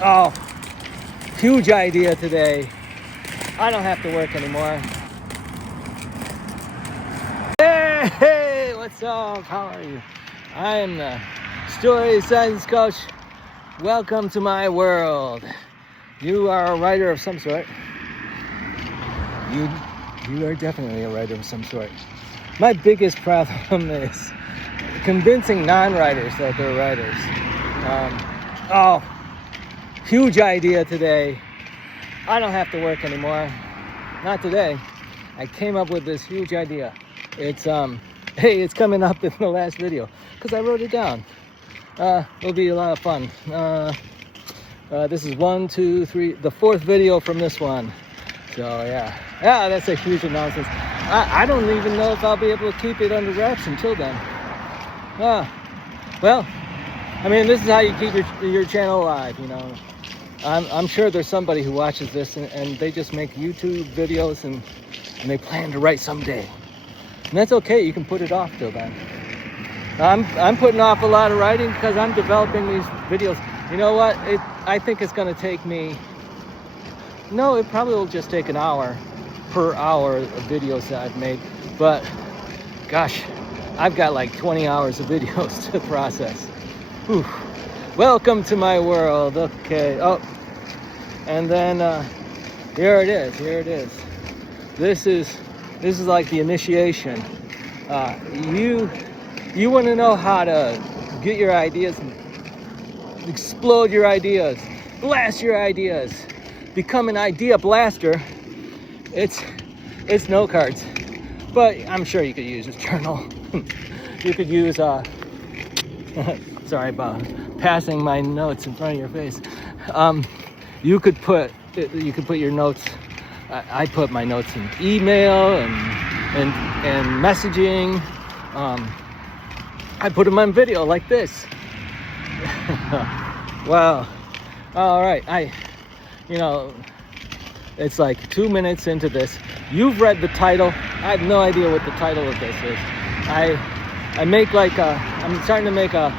Oh, huge idea today. I don't have to work anymore. Hey, what's up? How are you? I am the Story Science Coach. Welcome to my world. You are a writer of some sort. You are definitely a writer of some sort. My biggest problem is convincing non-writers that they're writers. Oh, huge idea today. I don't have to work anymore. Not today. I came up with this huge idea. It's hey, it's coming up in the last video because I wrote it down. It'll be a lot of fun. This is 1, 2, 3, the 4th video from this one. So yeah, that's a huge announcement. I don't even know if I'll be able to keep it under wraps until then. Well, I mean, this is how you keep your channel alive, you know. I'm sure there's somebody who watches this and they just make YouTube videos and they plan to write someday. And that's okay, you can put it off till then. I'm putting off a lot of writing because I'm developing these videos. You know what? I think it's gonna take me, no, it probably will just take an hour per hour of videos that I've made. But gosh, I've got like 20 hours of videos to process. Whew. Welcome to my world. Okay. Oh, and then here it is. This is like the initiation. You want to know how to get your ideas, explode your ideas, blast your ideas, become an idea blaster. It's note cards, but I'm sure you could use a journal. You could use sorry about passing my notes in front of your face. You could put your notes. I put my notes in email and messaging. I put them on video like this. Wow. All right. It's like 2 minutes into this. You've read the title. I have no idea what the title of this is. I'm starting to make a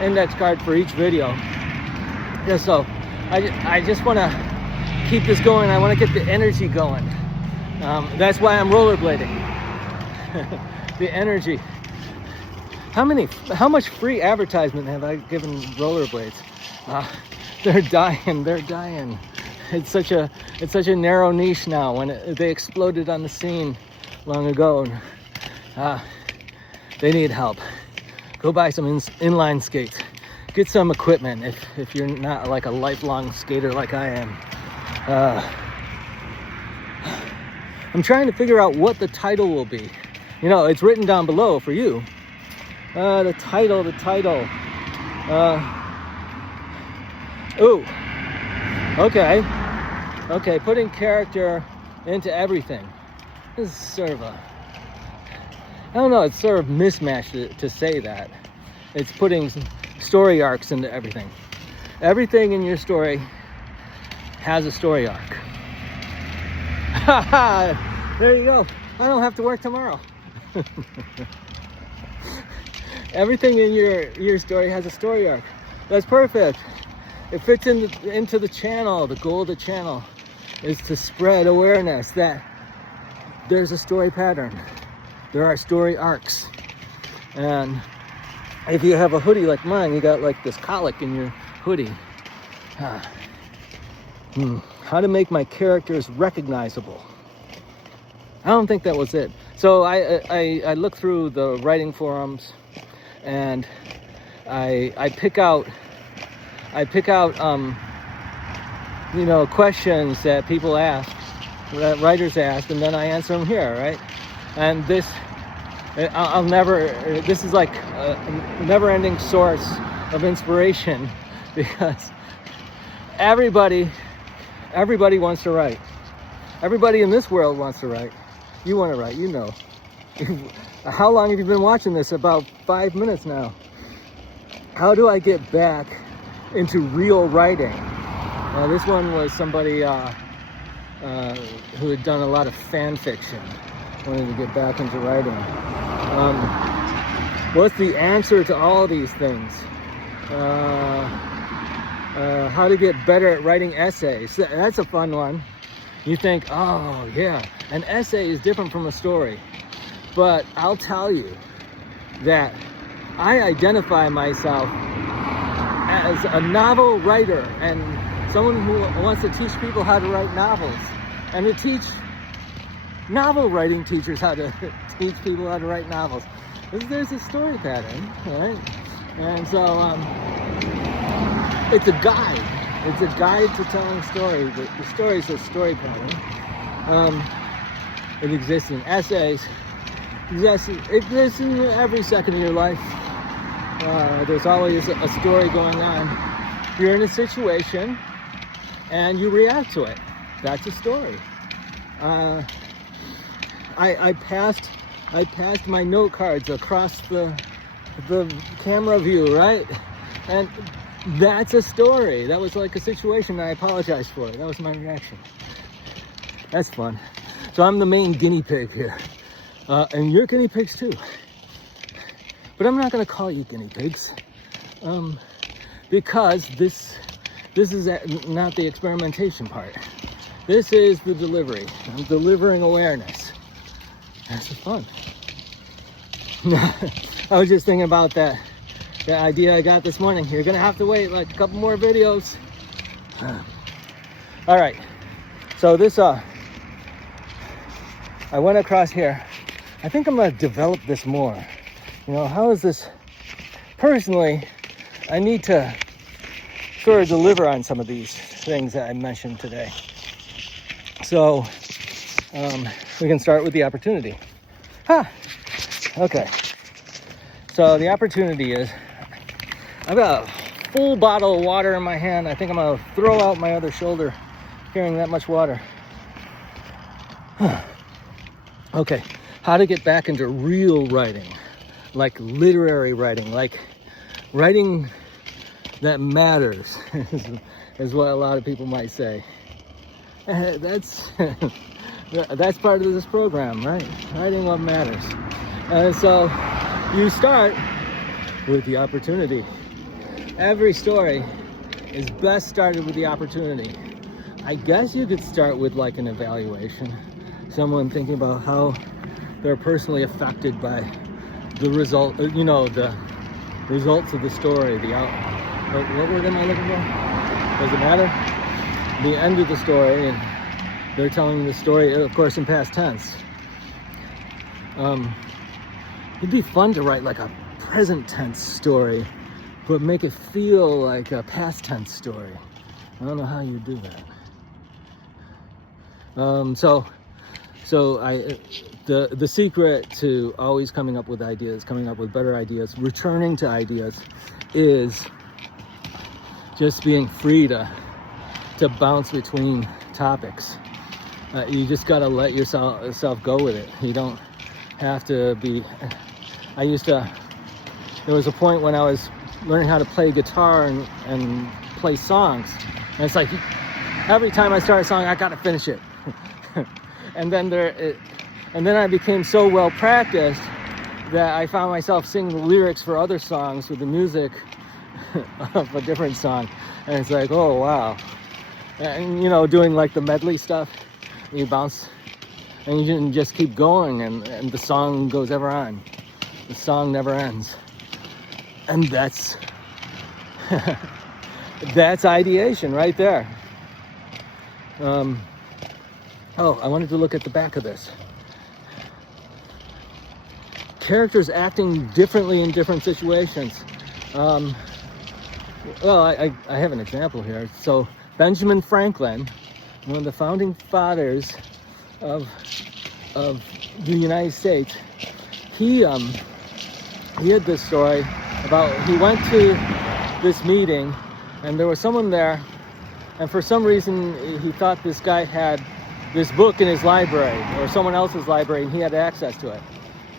index card for each video. Yeah, so I just want to keep this going. I want to get the energy going. That's why I'm rollerblading. The energy. How much free advertisement have I given rollerblades? They're dying. It's such a narrow niche now. When they exploded on the scene long ago, they need help. Go buy some inline skates. Get some equipment if you're not like a lifelong skater like I am. I'm trying to figure out what the title will be. You know, it's written down below for you. The title. Ooh. Okay, putting character into everything. This is sort of I don't know, it's sort of mismatched to say that. It's putting story arcs into everything. Everything in your story has a story arc. There you go. I don't have to work tomorrow. Everything in your story has a story arc. That's perfect. It fits into the channel. The goal of the channel is to spread awareness that there's a story pattern. There are story arcs. And if you have a hoodie like mine, you got like this colic in your hoodie. How to make my characters recognizable. I don't think that was it. So I look through the writing forums and I pick out questions that people ask, that writers ask, and then I answer them here, right? And this is like a never-ending source of inspiration because everybody wants to write. Everybody in this world wants to write. You want to write, you know. How long have you been watching this? About 5 minutes now. How do I get back into real writing? This one was somebody who had done a lot of fan fiction, wanted to get back into writing. What's the answer to all these things? how to get better at writing essays. That's a fun one. You think, oh yeah, an essay is different from a story. But I'll tell you that I identify myself as a novel writer and someone who wants to teach people how to write novels and to teach novel writing teachers how to teach people how to write novels. There's a story pattern, right? And so it's a guide. It's a guide to telling stories. The story is a story pattern. It exists in essays. It exists in every second of your life. There's always a story going on. You're in a situation and you react to it. That's a story. I passed my note cards across the camera view, right? And that's a story. That was like a situation I apologized for. That was my reaction. That's fun. So I'm the main guinea pig here. And you're guinea pigs too. But I'm not going to call you guinea pigs. Because this is not the experimentation part. This is the delivery. I'm delivering awareness. That's fun. I was just thinking about that idea I got this morning. You're gonna have to wait like a couple more videos. All right, so this I went across here. I think I'm gonna develop this more. You know, how is this? Personally, I need to sort of deliver on some of these things that I mentioned today. So we can start with the opportunity. Okay. So the opportunity is, I've got a full bottle of water in my hand. I think I'm gonna throw out my other shoulder carrying that much water. Okay, how to get back into real writing, like literary writing, like writing that matters, is what a lot of people might say. That's part of this program, right? Writing what matters. And so you start with the opportunity. Every story is best started with the opportunity. I guess you could start with like an evaluation. Someone thinking about how they're personally affected by the result, you know, the results of the story, what word am I looking for? Does it matter? The end of the story, and they're telling the story, of course, in past tense. It'd be fun to write like a present tense story, but make it feel like a past tense story. I don't know how you do that. The secret to always coming up with ideas, coming up with better ideas, returning to ideas, is just being free to bounce between topics. You just gotta let yourself go with it. You don't have to be. There was a point when I was learning how to play guitar and play songs, and it's like every time I start a song, I gotta finish it. And then I became so well practiced that I found myself singing the lyrics for other songs with the music of a different song, and it's like, oh wow. And you know, doing like the medley stuff, you bounce and you can just keep going, and the song goes ever on. The song never ends. And that's that's ideation right there. Oh, I wanted to look at the back of this. Characters acting differently in different situations. Well, I have an example here. So Benjamin Franklin, one of the founding fathers of the United States, he had this story about, he went to this meeting and there was someone there, and for some reason he thought this guy had this book in his library or someone else's library and he had access to it.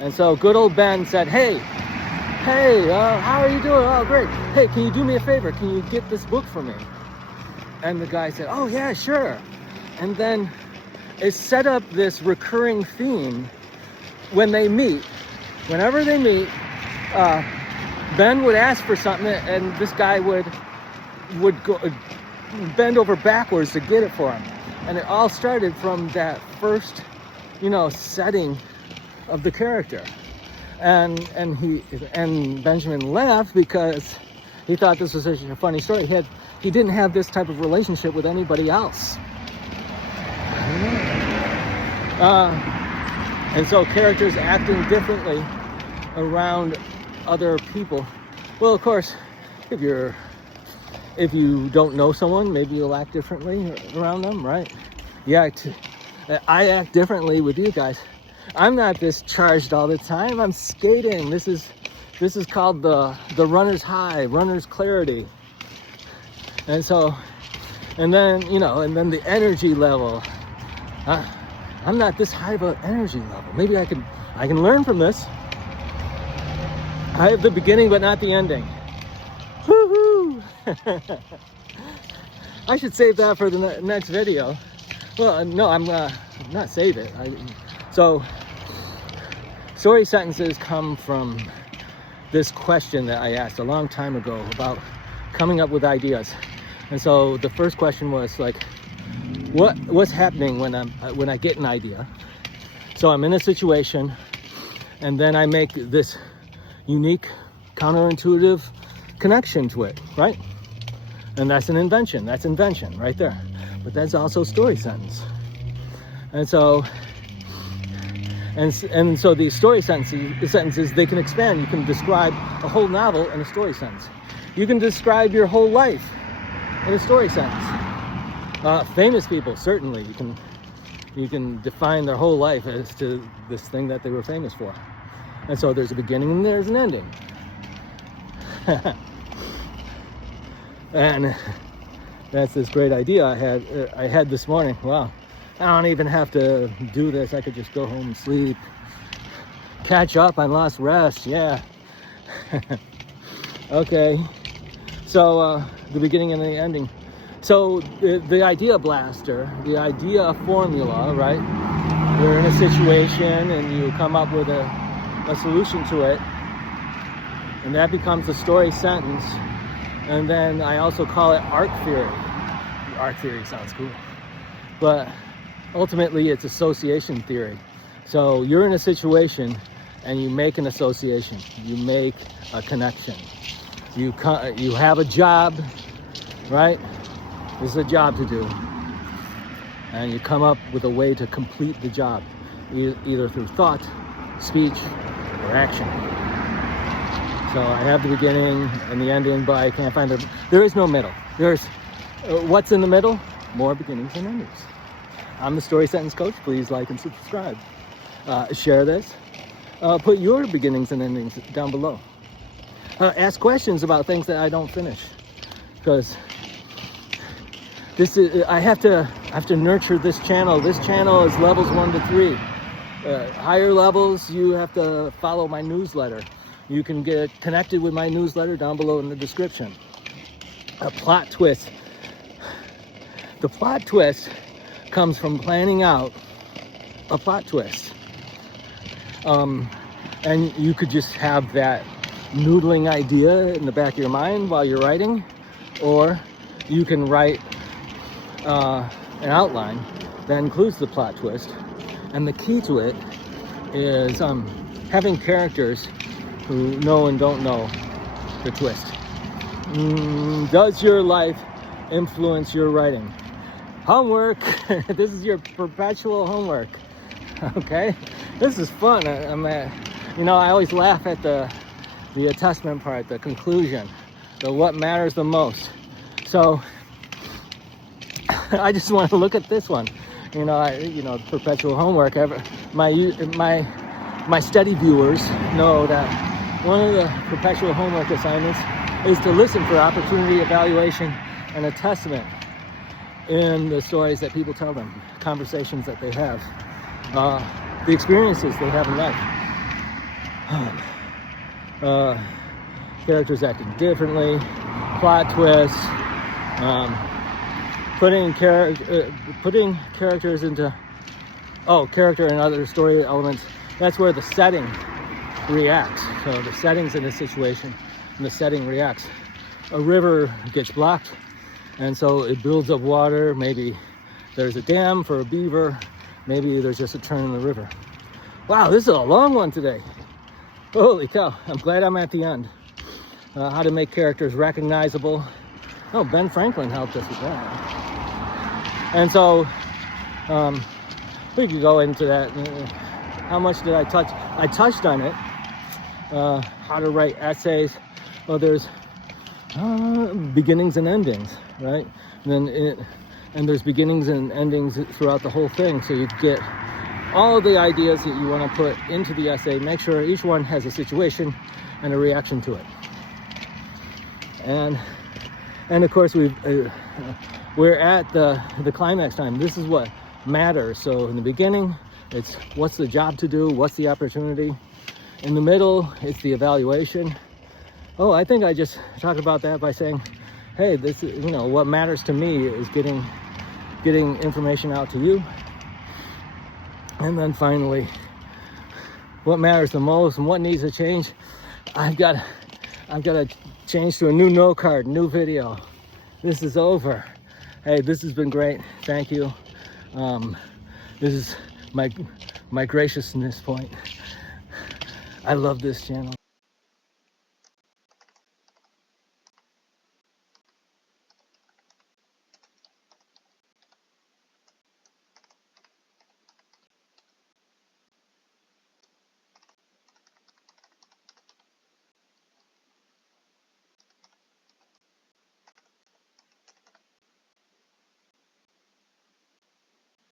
And so good old Ben said, hey, how are you doing? Oh, great. Hey, can you do me a favor? Can you get this book for me? And the guy said, oh yeah, sure. And then it set up this recurring theme when they meet. Whenever they meet, Ben would ask for something and this guy would would go bend over backwards to get it for him. And it all started from that first, setting of the character. And Benjamin laughed because he thought this was such a funny story. He didn't have this type of relationship with anybody else. And so characters acting differently around other people. Well, of course, if you don't know someone, maybe you'll act differently around them, right? Yeah, I act differently with you guys. I'm not this charged all the time. I'm skating. This is called the runner's high, runner's clarity. And then the energy level. I'm not this high of an energy level. Maybe I can learn from this. I have the beginning, but not the ending. Woohoo! I should save that for the next video. Well, no, I'm not save it. So, story sentences come from this question that I asked a long time ago about coming up with ideas. And so the first question was like, what's happening when I get an idea? So I'm in a situation, and then I make this unique, counterintuitive connection to it, right? And that's an invention. That's invention right there. But that's also story sentence. And so these story sentences, they can expand. You can describe a whole novel in a story sentence. You can describe your whole life in a story sentence. Famous people, certainly, you can define their whole life as to this thing that they were famous for. And so there's a beginning and there's an ending. And that's this great idea I had this morning. Wow, I don't even have to do this. I could just go home and sleep, catch up on lost rest. Yeah. Okay. So the beginning and the ending. So the idea blaster, the idea formula, right? You're in a situation and you come up with a solution to it, and that becomes a story sentence. And then I also call it arc theory. Arc theory sounds cool, but ultimately it's association theory. So you're in a situation and you make an association, you make a connection. You have a job, right? There's a job to do, and you come up with a way to complete the job, either through thought, speech, or action. So I have the beginning and the ending, but I can't find there is no middle. There's what's in the middle? More beginnings and endings. I'm the Story Sentence Coach. Please like and subscribe. Share this. Put your beginnings and endings down below. Ask questions about things that I don't finish, because I have to nurture this channel. This channel is levels 1 to 3. Higher levels, you have to follow my newsletter. You can get connected with my newsletter down below in the description. A plot twist. The plot twist comes from planning out a plot twist. And you could just have that noodling idea in the back of your mind while you're writing, or you can write an outline that includes the plot twist. And the key to it is having characters who know and don't know the twist. Does your life influence your writing? Homework. This is your perpetual homework. Okay, this is fun. I always laugh at the attestment part, the conclusion, the what matters the most. So I just want to look at this one. Perpetual homework. My steady viewers know that one of the perpetual homework assignments is to listen for opportunity, evaluation, and attestment in the stories that people tell them, conversations that they have, the experiences they have in life. Characters acting differently, plot twists, putting characters into character and other story elements. That's where the setting reacts. So the setting's in a situation and the setting reacts. a river gets blocked, and so it builds up water. Maybe there's a dam for a beaver. Maybe there's just a turn in the river. Wow, this is a long one today. Holy cow, I'm glad I'm at the end. How to make characters recognizable. Oh, Ben Franklin helped us with that. And so we could go into that. How much did I touch? I touched on it. How to write essays. Well, there's beginnings and endings, right? And there's beginnings and endings throughout the whole thing, so you get all of the ideas that you want to put into the essay. Make sure each one has a situation and a reaction to it. And of course we're at the climax time. This is what matters. So in the beginning, it's what's the job to do, what's the opportunity. In the middle, it's the evaluation. Oh, I think I just talked about that by saying, hey, this is, what matters to me is getting information out to you. And then finally, what matters the most and what needs to change. I've got to change to a new note card, new video. This is over. Hey, this has been great. Thank you. This is my graciousness point. I love this channel.